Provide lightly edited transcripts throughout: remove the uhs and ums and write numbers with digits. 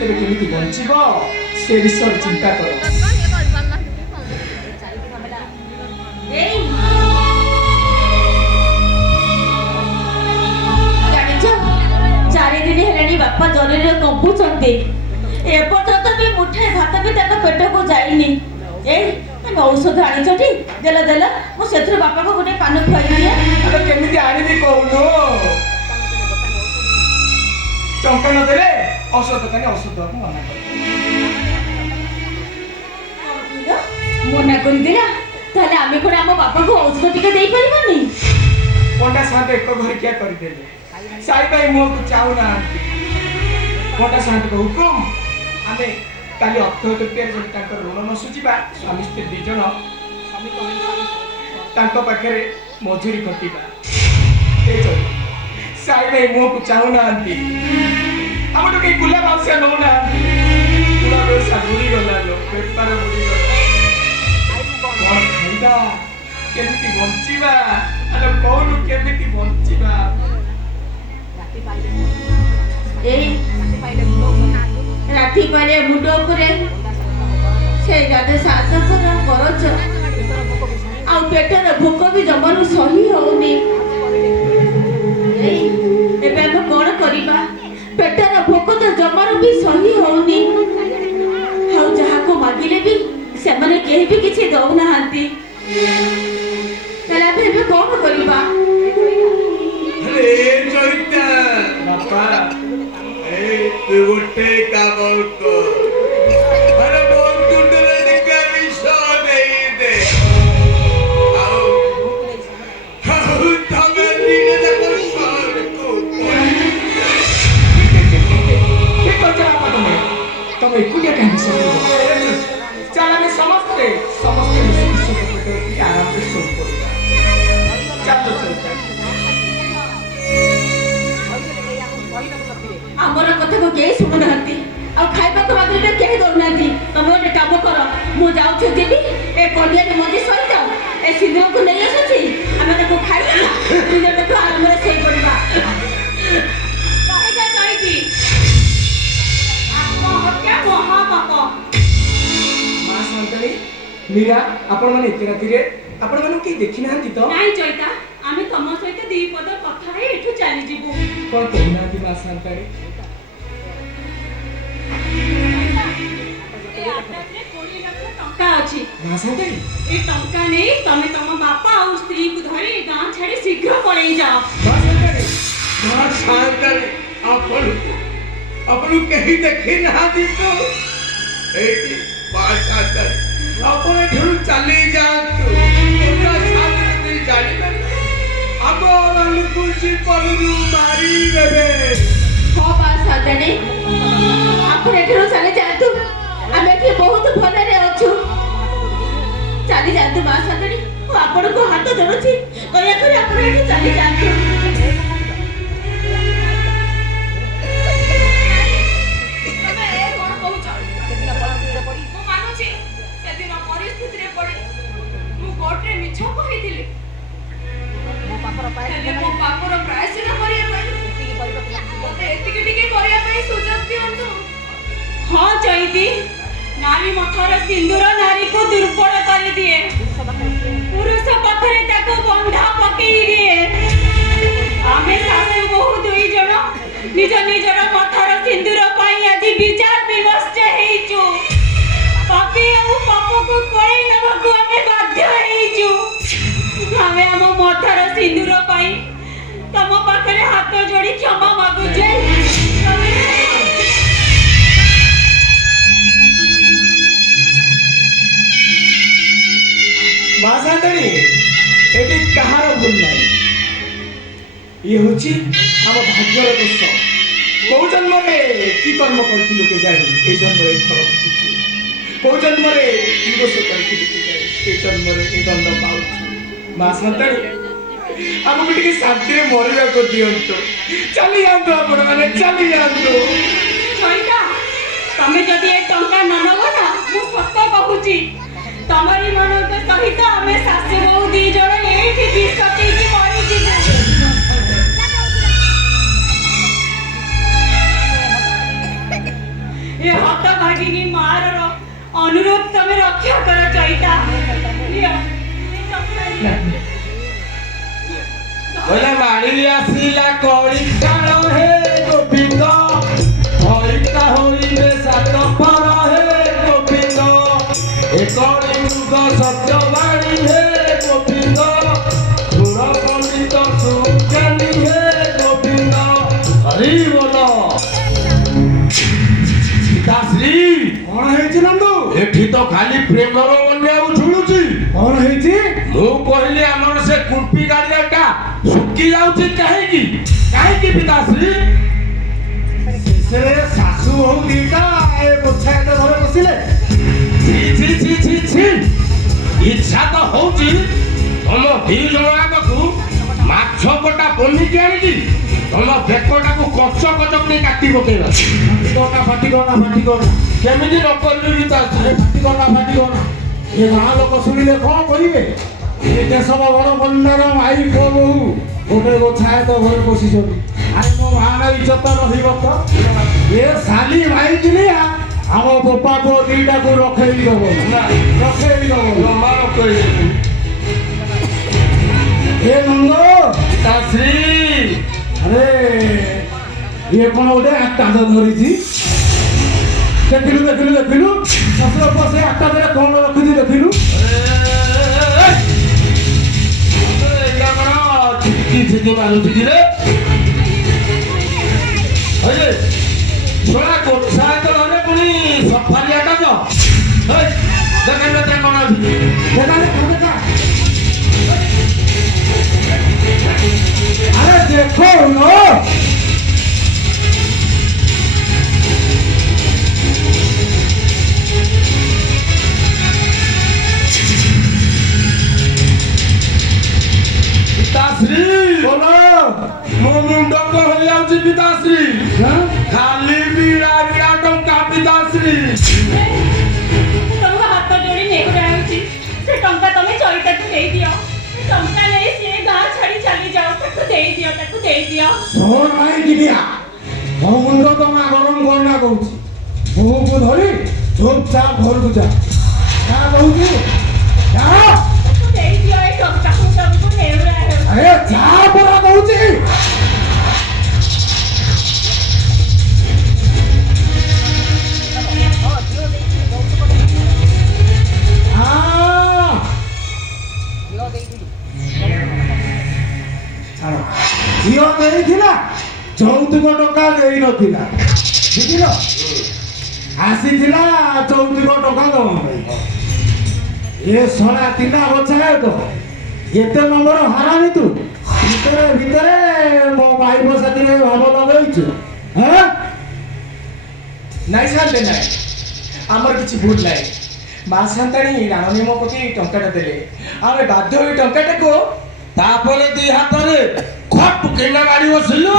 तेरे केमिति बंचिब से विषय चिंता कर। चारि दिन हेलानी बापा जरीरे कंपुचंती एपर्यंत भी मुठे भात भी ताको पेट को जाइनी। तमे औषध आनिछटी देला देला मु सेथुर बापा को गोटे पान खुआई दिए। अरे केमिति आनिबी कहूनु टंका न देले औषध कानी औषध को मना कर। मना कर दिला ताले आमे कोन हम बापा को औषध टिके देई परबानी। पंडा साहब एक घर क्या कर देले साई भाई मो को चाउ ना पंडा साहब को हुकुम आमे काली अक्षय तृतीय ऋण न सुझा स्वामी स्त्री दी जन पाखे मजूरी खटिबा साई भाई मुह को चाहू ना आम तो कहीं गुला माउसिया नौ ना बुड़ी गला लो बेपार बुड़ी गला कौन खाइबा केमिति बंचिबा अरे कौन केमिति बंचिबा राति पाले मुंड उपरे से गादे सास करछ आ पेटर भूख भी जमानु सही होउनी। एबे हम कोन करिबा पेटर भूख तो जमानु भी सही होउनी। हाउ जहा को मागिले भी से माने केही भी किछि दउ ना हांती तला एबे कोन करिबा। अरे चैता बापा तू गोटे काम कर अरे मोर कुंडले निका विष नहीं दे आओ तमे दिने तक सर को के करछा आपने तुम एकुटिया कहीं सब चल हमें समस्ते मिसी विश्व को पेट आराम से सोच पड़ेगा। चल तो चल हमर कथा को के सुन रहती आ खाइबा को मागले के दो नाती तमे गोटे काम कर मु जाउ छ देबी ए कोडिया ने मजे सही जाओ ए सिंधु को नहीं आसुची हमें को खाई तू जने तो आराम से सही पड़बा काहे जा जाईती आपको हत्या महा पाप। मां शांतनी मीरा आपण माने इते राती रे आपण माने के देखि ना तो नहीं चैता आमे तम सहित दी पद कथा हे एठु चली जीवु कोन कहना कि मां शांतनी टंका अच्छी मां शांतनी ए टंका नहीं तमे तम बापा और स्त्री को धरी गां छाड़ी शीघ्र पळेई जाओ। मां शांतनी अपन कहीं देखी ना दी तो एटी मां शांतनी अपन ठुरु चली जातु पूरा शांति जानी अब मन कुर्सी पर मारी देबे हो बा साधने आपण एठरो चले जातु आमे के बहुत भले रे अछु चली जातु बा साधने आपण को हाथ धरुछि कया करे आपण एठो चली जातु। हाँ चैती नारी मथर सिंदूर नारी को दुर्बल कर दिए पुरुष पथरे ताको बंधा पकई दिए आमे सासु बहु दुई जण निज निजर मथर सिंदूर पाई आज विचार विमर्श हेइचु पापी और पाप को कोई नबकु आमे बाध्य हेइचु आमे हम मथर सिंदूर पाई तम पाखरे हाथ जोड़ी क्षमा मागु जे मां शांतनी एटी कहार भूल नहीं ये होची हम भाग्यर दोष को जन्म में की कर्म करथिलु के जानी ए जन्म रे फल को जन्म रे की दोष करथिलु के जानी ए जन्म रे ए दंड पाउछु। मां शांतनी हमको टिके शांति रे मरिया को दियंतो चली जांतो आपण माने चली जांतो। सईता तमे जदी ए टंका न नबो ना मु सत्य कहूची तमरी मन के सहित हमें सासु बहु दी जण एठी बिस्कटी की मरी जीवु। ହେଲେ ହତଭାଗିନୀ ମାର ଅନୁରୋଧ ତମେ ରକ୍ଷା କର ଚଇତା। ନିଅ, ଏ ଟଙ୍କା ନିଅ। ବୋଲେ ମାଳି ଆସିଲା କଳି କାଳ ହେ ଗୋବିନ୍ଦ ହଇତା ହୋଇବେ ସାତ ପର ହେ ଗୋବିନ୍ଦ ଏ କଳି ଯୁଗ ସତ୍ୟବାଣୀ ହେ ଗୋବିନ୍ଦ ସୁର ପଣ୍ଡିତ ସୁଜ୍ଞାନୀ ହେ ଗୋବିନ୍ଦ ହରି ବୋଲ। ପିତାଶ୍ରୀ କଣ ହେଇଛି ନନ୍ଦୁ? ଏଠି ତ ଖାଲି ପ୍ରେମର ବନ୍ୟା ଉଛୁଳୁଛି। କଣ ହେଇଛି? ମୁଁ କହିଲି ଆମର ସେ କୁର୍ପି ଗାଡ଼ିଆଟା ଶୁକି ଯାଉଛି କାହିଁକି କାହିଁକି ପିତାଶ୍ରୀ? ଶେଷରେ ଶାଶୁ ବୋହୂ ଦିଟା ଏ ପଞ୍ଚାୟତ ଘରେ ବସିଲେ। ଛି ଛି ଛି ଛି ଛି ଇଚ୍ଛା ତ ହଉଛି ତମ ଦି ଜଣ ଯାକକୁ ମାଛ କଟା ପନିକି ଆଣିକି ତମ ବେକଟାକୁ କଚ କଚ କରି କାଟି ପକେଇବା। ଫାଟିକନା କେମିତି ନ କରିବି ପିତାଶ୍ରୀ? ଫାଟିକନା ଏ ଗାଁ ଲୋକ ଶୁଣିଲେ କଣ କହିବେ? ଏ ଦେଶର ବଡ ବଣ୍ଡାର ମାଇ ପୁଅ ବୋହୂ ଗୋଟେ ଗୋଛାୟତ ଘରେ ବସିଛନ୍ତି। ଆରେ ମୋ ମାନ ଇଜ୍ଜତ ରହିବ ତ? ଏ ଶାଲି ଭାଇ କିନିଆ ଆମ ବୋପା ପୁଅ ଦିଟାକୁ ରଖେଇ ଦବ। ଜମା ନ କରିବି ଏ ନନ୍ଦ ପିତାଶ୍ରୀ। ଆରେ ଇଏ କଣ ଗୋଟେ ଆଟାଜ ଧରିଛି? ଦେଖିଲୁ ଶଶୁର ପୁଅ ସେ ଆଟାଜରେ କଣ ରଖିଛି ଦେଖିଲୁ? ଝିକି ମାରୁଛି ରେ ଶୁଣା କୋଠା ତଳରେ ପୁଣି ସଫାରିଆଟା ତ ଦେଖ କଣ ଅଛି আরে দেখো না ପିତାଶ୍ରୀ বলো ମୋ ମୁଣ୍ଡ କଣ ହେଇଯାଉଛି ପିତାଶ୍ରୀ? হ্যাঁ ଖାଲି ବିଡ଼ା ବିଡ଼ା ଟଙ୍କା ପିତାଶ୍ରୀ। ତମକୁ ହାତ ଯୋଡ଼ି ନେହୁରା ହେଉଛି। ସେ ଟଙ୍କା ତମେ ଚଇତାକୁ ଦେଇଦିଅ। ସେ ଟଙ୍କା ନେଇ ସେ ଗାଁ ଛାଡ଼ି ଚାଲି ଯାଅ। ତାକୁ ଦେଇଦିଅ। শোন ভাই কিনিয়া ମୋ ମୁଣ୍ଡ ତ ମା ଗରମ କରନା କହୁଛି। ବୋହୂକୁ ଧରି ଚୁପଚାପ ଘରକୁ ଯା। ଯା କହୁଛି ଯା। ତାକୁ ଦେଇଦିଅ ଏ ଟଙ୍କାକୁ। ତମକୁ ନେହୁରା ହେଉଛି। ଆରେ ଯା ପରା କହୁଛି। ଝିଅ ଦେଇଥିଲା ଯୌତୁକ ଟଙ୍କା ଦେଇନଥିଲା ବୁଝିଲ? ଆସିଥିଲା ଯୌତୁକ ଟଙ୍କା ଦବା ପାଇଁ। ଏ ଶଳା ତିନା ବଛା ତ ଏତେ ନମ୍ବର ହାରାମି ତୁ ଭିତରେ ମୋ ଭାଇ ସାଥିରେ ଭାବ ଲଗେଇଛୁ। হ্যাঁ ନାଇଁ ସାନ୍ତେ ନାଇଁ, ଆମର କିଛି ଭୁଲ ନାହିଁ। ମା ସାନ୍ତାଣୀ ରାଣୀ ମୋ ପ୍ରତି ଟଙ୍କାଟା ଦେଲେ, ଆମେ ବାଧ୍ୟ ହୋଇ ଟଙ୍କାଟାକୁ ତାପରେ ଦି ହାତରେ ଖଟ କିନା ମାଡ଼ି ବସିଲୁ।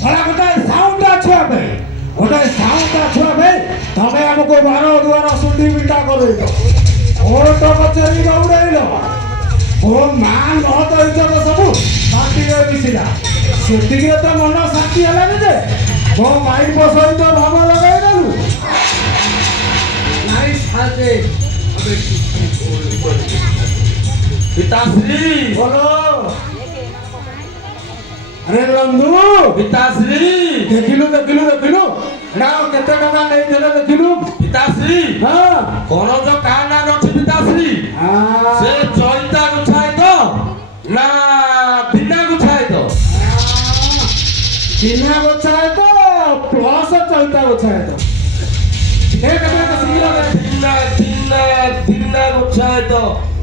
ଶଳା ଗୋଟାଏ ସାଉଣ୍ଡ ଛୁଆ ପାଇଁ ତମେ ଆମକୁ ବାର ଦୁଆର ସୁଣ୍ଡି ବିଟା କରେଇଲ, କୋର୍ଟ କଚେରୀ ଦୌଡେଇଲ। ମୋ ମା ମହତ ଇଜ୍ଜତ ସବୁ ମାଟିରେ ମିଶିଲା। ସେତିକିରେ ତ ମନ ଶାନ୍ତି ହେଲାନି ଯେ ମୋ ମାଇପ ସହିତ ଭାବ ଲଗାଇଦେଲୁ। ନାଇଁ ସାଥେ ଆମେ ପିତାଶ୍ରୀ বলো আরে বন্ধু পিতাশ্ରୀ দেখিলু এটা কেতে টাকা নেইছিল দেখিলু? পিতাশ্ରୀ হ্যাঁ କରଜ କାହା ନାଁ ଅଛି ପିତାଶ୍ରୀ? ସେ ଚଇତା ଗୁଛାଏ ତ ନା ବିନା ଗୁଛାଏ ତ? চিহ্না গোছায় তো প্লস চৈতা গোছায় তো ବିନା ଗୁଛାଏ ତ।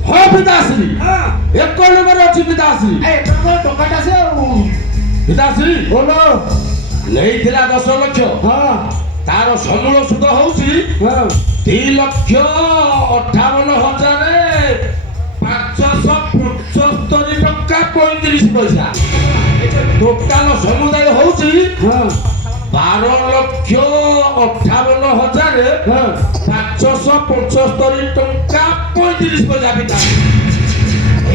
ହଁ ପିତାଶ୍ରୀ ଏକ ନମ୍ବର ଅଛି ପିତାଶ୍ରୀ। ଟଙ୍କାটা সে ପିତାଶ୍ରୀ বলো ନେଇଥିଲା 10 ଲକ୍ଷ, হ্যাঁ ତାର ସମୂଳ ସୁଧ ହଉଛି হ্যাঁ 2,58,575 ଟଙ୍କା 35 ପଇସା। ଟୋଟାଲ ସମୁଦାୟ ହଉଛି হ্যাঁ 12,58,575 ଟଙ୍କା 35 ପଇସା ପିତାଶ୍ରୀ।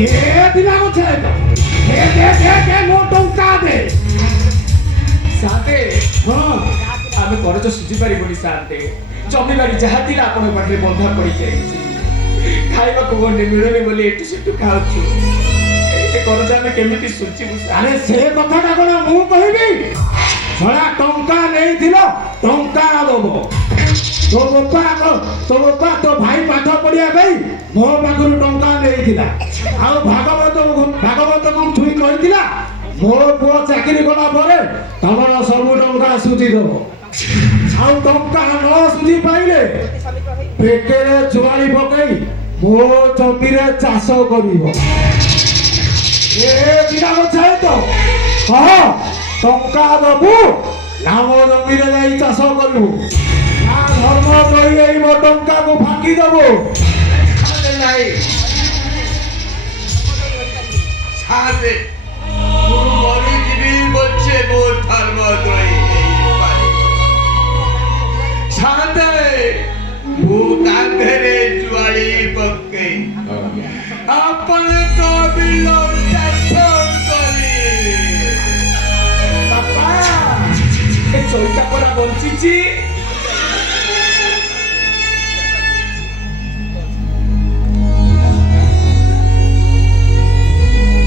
এ দিনা গোছায় তো নো টঙ্কা দে ସାନ୍ତେ ହଁ ଆମେ କରଜ ସୁଝି ପାରିବୁନି ସାନ୍ତେ। ଜମିବାଡ଼ି ଯାହା ଥିଲା ଆପଣଙ୍କ ପାଖରେ ବନ୍ଧା ପଡ଼ିଯାଇଛି। ଖାଇବାକୁ ଗଣ୍ଡେ ମିଳୁନି ବୋଲି ଏଠୁ ସେଠୁ ଖାଉଛୁ। ଏତେ କରଜ ଆମେ କେମିତି ସୁଝିବୁ ସାର୍? ଆରେ ସେ କଥାଟା କଣ ମୁଁ କହିବି? ଶଳା ଟଙ୍କା ନେଇଥିଲ ଟଙ୍କା ଦବ। ତୋ ବାପା ତୋ ଭାଇ ପାଠ ପଢିବା ପାଇଁ ମୋ ପାଖରୁ ଟଙ୍କା ନେଇଥିଲା। ଆଉ ଭାଗବତକୁ ଛୁଇଁ କହିଥିଲା ମୋ ପୁଅ ଚାକିରି କଲା ପରେ ତମର ସବୁ ଟଙ୍କା ସୁଝି ଦବ। ଆଉ ଟଙ୍କା ନ ସୁଝି ପାଇଲେ ପେଟରେ ଜୁଆଳି ପକେଇ ମୋ ଜମିରେ ଚାଷ କରିବ। ଏ ଦିଟା କଥା ତ କହ, ଟଙ୍କା ଦବୁ ନା ମୋ ଜମିରେ ଯାଇ ଚାଷ କରିବୁ? ନା ଧର୍ମ କହି ଏଇ ମୋ ଟଙ୍କାକୁ ଫାଙ୍କି ଦବୁ? ନାହିଁ ସାଥେ ମୁଁ ମରିଯିବି ବଞ୍ଚେ ମୋ ଧର୍ମ ଦ୍ରୋହୀ ହେଇପାରେ। ସାଥେ ମୁଁ କାନ୍ଧରେ ଜୁଆଳି ପକେଇ ଆପଣଙ୍କ ବିଲ ଚାଷ କରିବି। ବାପା ଏ ଚୌକା ପରା ବଞ୍ଚିଛି।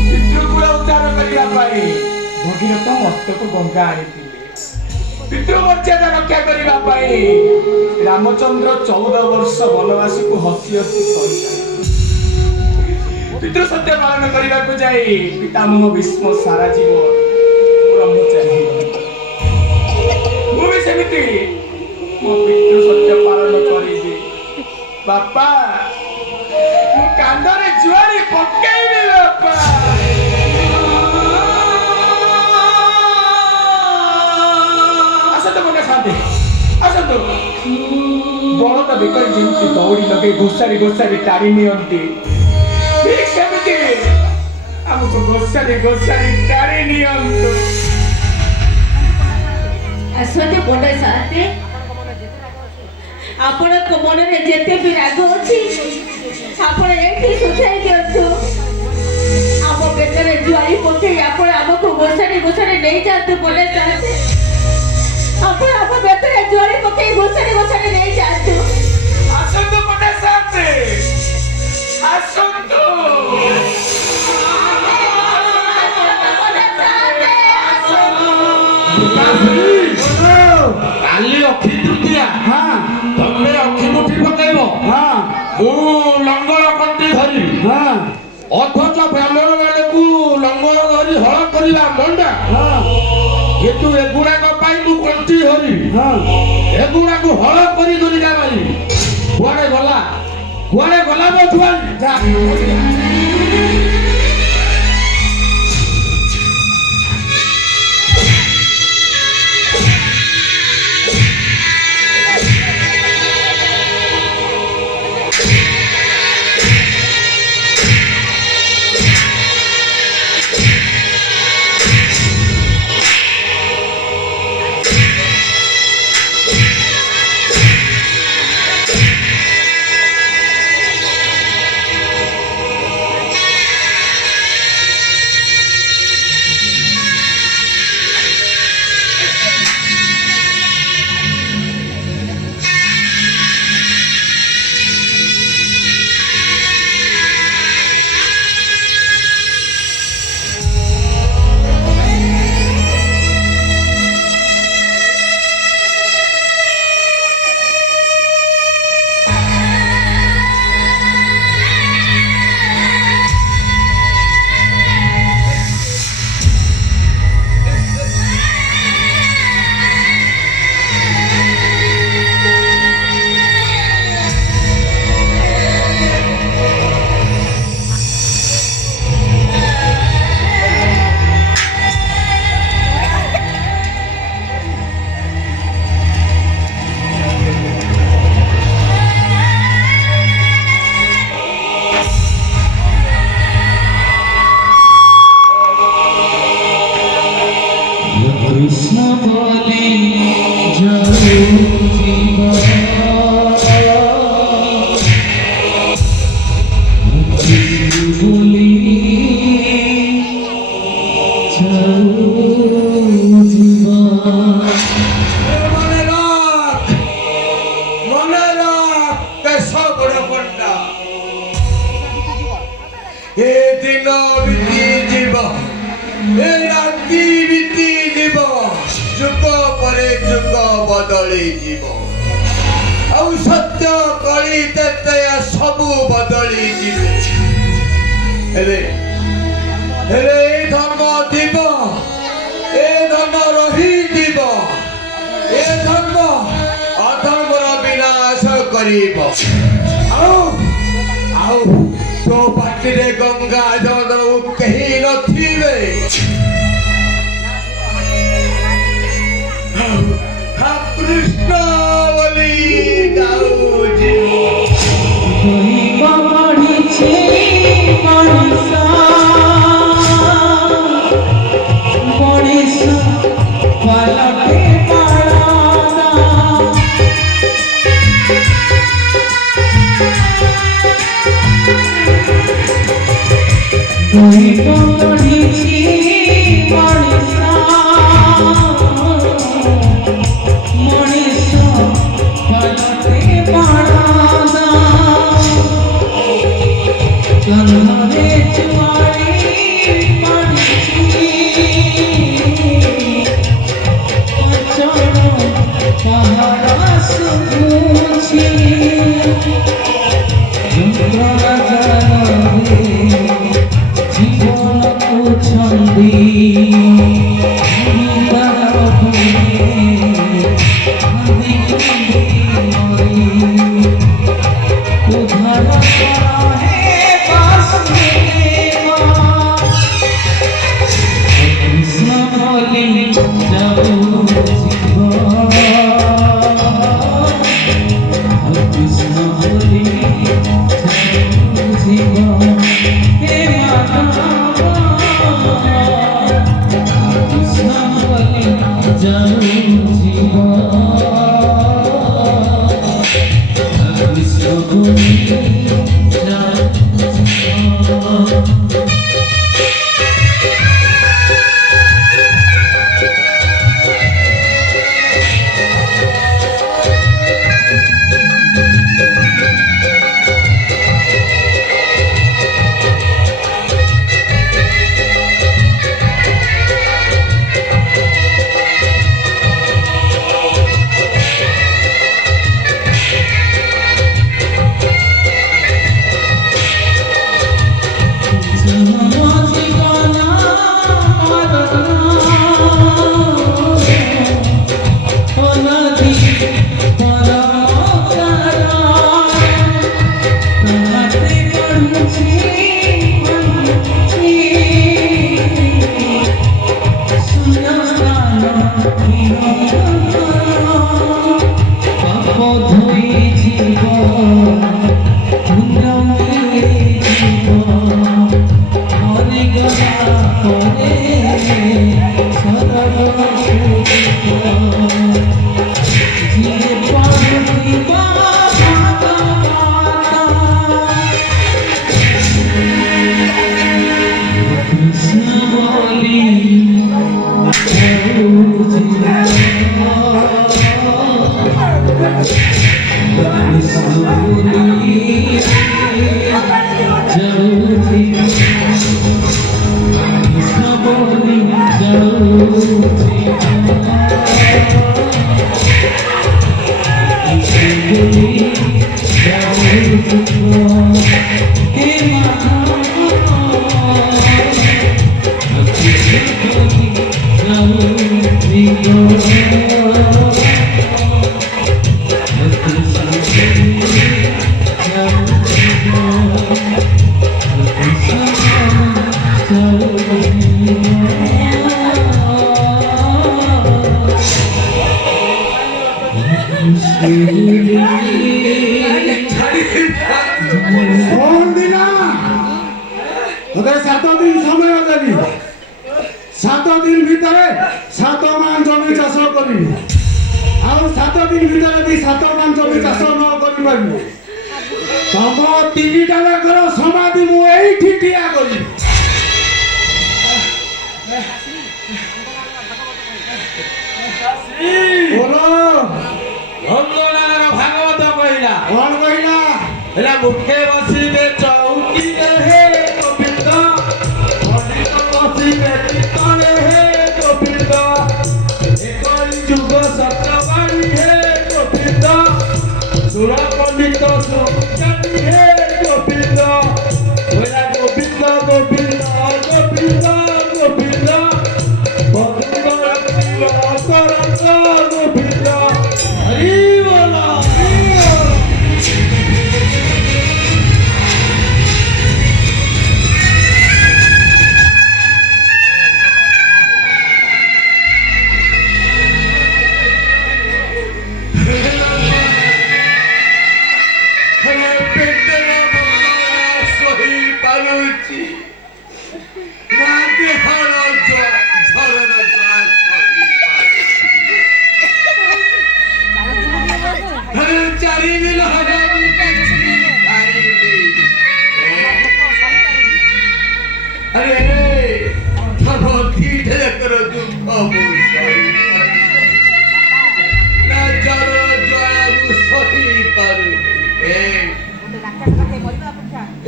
ପିତୃକୁଳ ଉଦ୍ଧାର କରିବା ପାଇଁ ଭଗୀରଥ ମସ୍ତକୁ ଗଙ୍ଗା ଆଣିଥିଲେ। ପିତୃମର୍ଯ୍ୟାଦା ରକ୍ଷା କରିବା ପାଇଁ ରାମଚନ୍ଦ୍ର 14 ବର୍ଷ ବନବାସକୁ ହସି ହସି ସହିଥିଲେ। ପିତୃ ସତ୍ୟ ପାଳନ କରିବାକୁ ଯାଇ ପିତାମହ ଭୀଷ୍ମ ସାରା ଜୀବନ ବ୍ରହ୍ମଚାରୀ ରହିଲେ। ମୁଁ ବି ସେମିତି ମୋ ପିତୃ ସତ୍ୟ ପାଳନ କରିବି। ବାପା ମୁଁ କାନ୍ଧରେ ଜୁଆଳି ପକେଇବି ବାପା। ଆସନ୍ତୁ ଗୋଟେ ଶାନ୍ତି ଆସନ୍ତୁ। ବଳଦ ବେକରେ ଯେମିତି ଦୌଡ଼ି ଲଗେଇ ଘୋଷାରି ଘୋଷାରି ଟାଣି ନିଅନ୍ତି, ଠିକ ସେମିତି ଆମକୁ ଘୋଷାରି ଘୋଷାରି ଟାଣି ନିଅନ୍ତୁ। ଆସନ୍ତୁ ବଡ଼ ସାଥେ, ଆପଣଙ୍କ ମନରେ ଯେତେ ବି ରାଗ ଅଛି ଆପଣ ଏଠି ସୁଝାଇ ଦିଅନ୍ତୁ। ଆମ ପେଟରେ ଜୁଆଳି ପକେଇ ଆପଣ ଆମକୁ ଘୋଷାରି ଘୋଷାରି ନେଇଯାଆନ୍ତୁ। ବଡ଼ ସାଥେ, ଆପଣ ଆମ ପେଟରେ ଜୁଆଳି ପକେଇ ଘୋଷାରି ଘୋଷାରି ନେଇଯାଆନ୍ତୁ। ଆସନ୍ତୁ ଗୋଟେ ଶାନ୍ତି ଆସନ୍ତୁ। କାଲି ଅକ୍ଷି ତୃତୀୟା, ତମେ ଅକ୍ଷି ମୁଠି ପକେଇବ, ମୁଁ ଲଙ୍ଗଳ କଣ୍ଟି ଧରିବି। ଅଥଚ ବ୍ରାହ୍ମଣ ମାନଙ୍କୁ ଲଙ୍ଗଳ ଧରି ହଳ କରିବା ମଣ୍ଡା, କିନ୍ତୁ ଏଗୁଡାକ ପାଇଁ ମୁଁ କଣ୍ଟି ଧରିବି। ଏଗୁଡାକୁ ହଳ କରି ଯାଇ କୁଆଡେ ଗଲା ମୋ ଛୁଆ? ବଦଳି ଯିବ ଆଉ ସତ୍ୟ କଳି ତେତେୟ ସବୁ ବଦଳି ଯିବେ ହେଲେ ହେଲେ ଏ ଧର୍ମ ଯିବ ଏ ଧର୍ମ ରହିଯିବ ଏ ଧର୍ମ ଅଧର୍ମର ବିନାଶ କରିବ ଆଉ ଆଉ ତୋ ପାଟିରେ ଗଙ୍ଗା ଜଳ କେହି ନଥିବେ କୃଷ୍ଣ ବୋଲି ଗାଉଛି मुखे बसिबे चौकी हे गोविंद बसिबे कीर्तन हे गोविंद एक जुग सत्य बाणी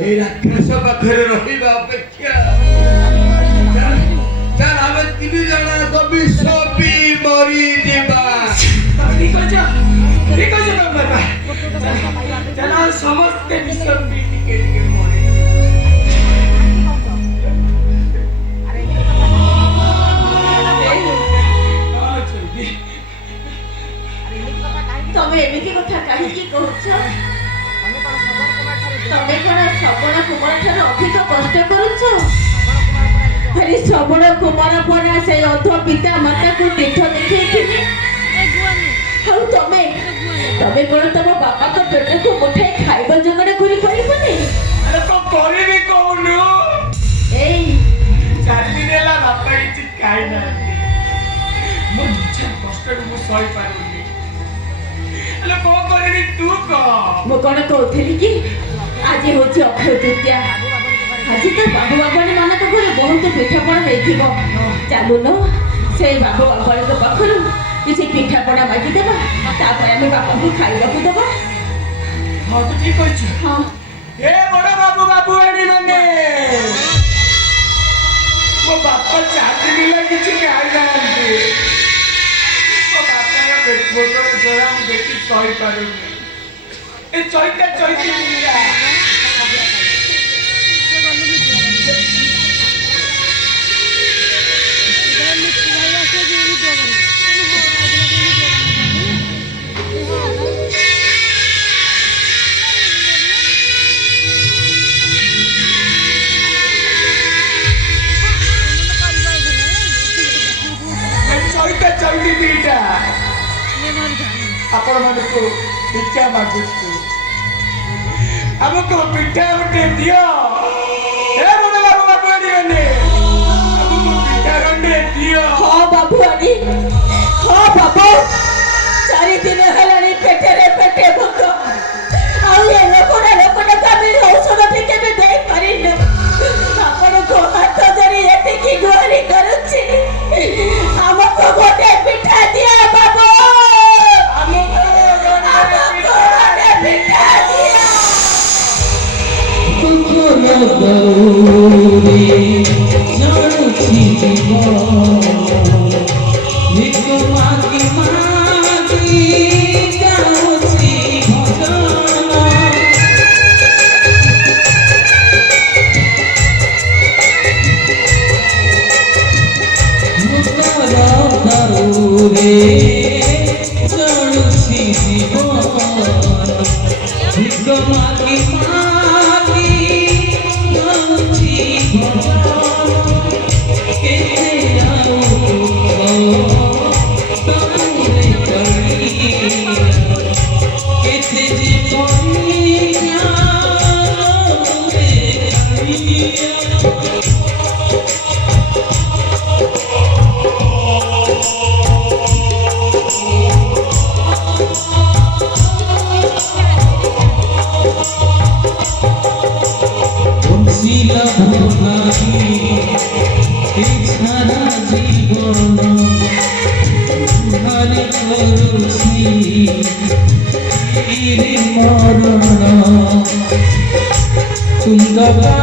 এই রাক্ষস পাখরে রহিবা অপেক্ষা চাল ଆମେ ତିନି ଜଣ ବିଶ୍ୱବି ମରିଯିବା। ঠিক আছে ବାବା ଚାଲ ସମସ୍ତେ ବିଷ ପିଇ ଟିକେ ଟିକେ ମରି ତମେ ଏମିତି କଥା କାହିଁକି କହୁଛ? ତମେ କଣ ଶ୍ରବଣ କୁମାର ଠାରୁ ଅଧିକ କଷ୍ଟ କରୁଛ? ଆରେ ଶ୍ରବଣ କୁମାର ପରା ସେଇ ଅଧ ପିତା ମାତାକୁ ତୀର୍ଥ ଦେଖେଇଥିଲେ। ଆଉ ତମେ କଣ ତମ ବାପାଙ୍କ ପେଟକୁ ମୁଠାଏ ଖାଇବା ଯୋଗାଡ଼ କରିପାରିବନି? ଆରେ କଣ କରିବି କହୁନୁ? ଏଇ 4 ଦିନ ହେଲା ବାପା କିଛି ଖାଇନାହାନ୍ତି। ମୋ ନିଜ କଷ୍ଟକୁ ମୁଁ ସହିପାରୁନି। ହେଲେ କଣ କରିବି ତୁ କହ? ମୁଁ କଣ କହୁଥିଲି କି ଆଜି ହଉଛି ଅକ୍ଷୟ ତୃତୀୟା। ଆଜି ତ ବାବୁ ବାବାଣୀ ମାନଙ୍କ ଘରେ ବହୁତ ପିଠାପଣା ହେଇଥିବ। ଚାଲୁନ ସେଇ ବାବୁ ବାବାଣୀଙ୍କ ପାଖରୁ କିଛି ପିଠାପଣା ମାଗିଦେବା, ତାପରେ ଆମେ ବାପାଙ୍କୁ ଖାଇବାକୁ ଦେବା। ହଁ ତୁ ଠିକ କହିଛୁ। ହଁ ଏ ବଡ ବାବୁଆଣୀ ମାନେ ମୋ ବାପା 4 ଦିନ ହେଲା କିଛି ଖାଇନାହାନ୍ତି। ମୋ ବାପାର ପେଟର ଜ୍ୱର ମୁଁ ଦେଖି ସହିପାରୁନି। ଏ ଚୈତା ଚୈତି ଦିଟା ଆପଣ ମାନଙ୍କୁ ଭିକ୍ଷା ମାଗୁଛୁ। ଆମକୁ ପିଠା ଗୋଟେ ଦିଅ। ଏ ବଡ ବାବୁଆଣୀ ମାନେ ଆମକୁ ପିଠା ଖଣ୍ଡେ ଦିଅ। ହଁ ବାବୁଆଣୀ, ହଁ ବାବୁ, 4 ଦିନ ହେଲାଣି ପେଟରେ ପେଟେ ଭୋକ। ଆଉ ଏ ଲୋକଟା ଆମେ ଔଷଧ ଟିକେ ବି ଦେଇପାରିନୁ। ଆପଣଙ୍କୁ ହାତ ଧରି ଏତିକି ଗୁହାରି କରୁଛି, ଆମକୁ ଗୋଟେ ପିଠା ଦିଅ ବାବୁ, ଆମକୁ ଗୋଟେ ପିଠା ଦିଅ। মরণ সুন্দর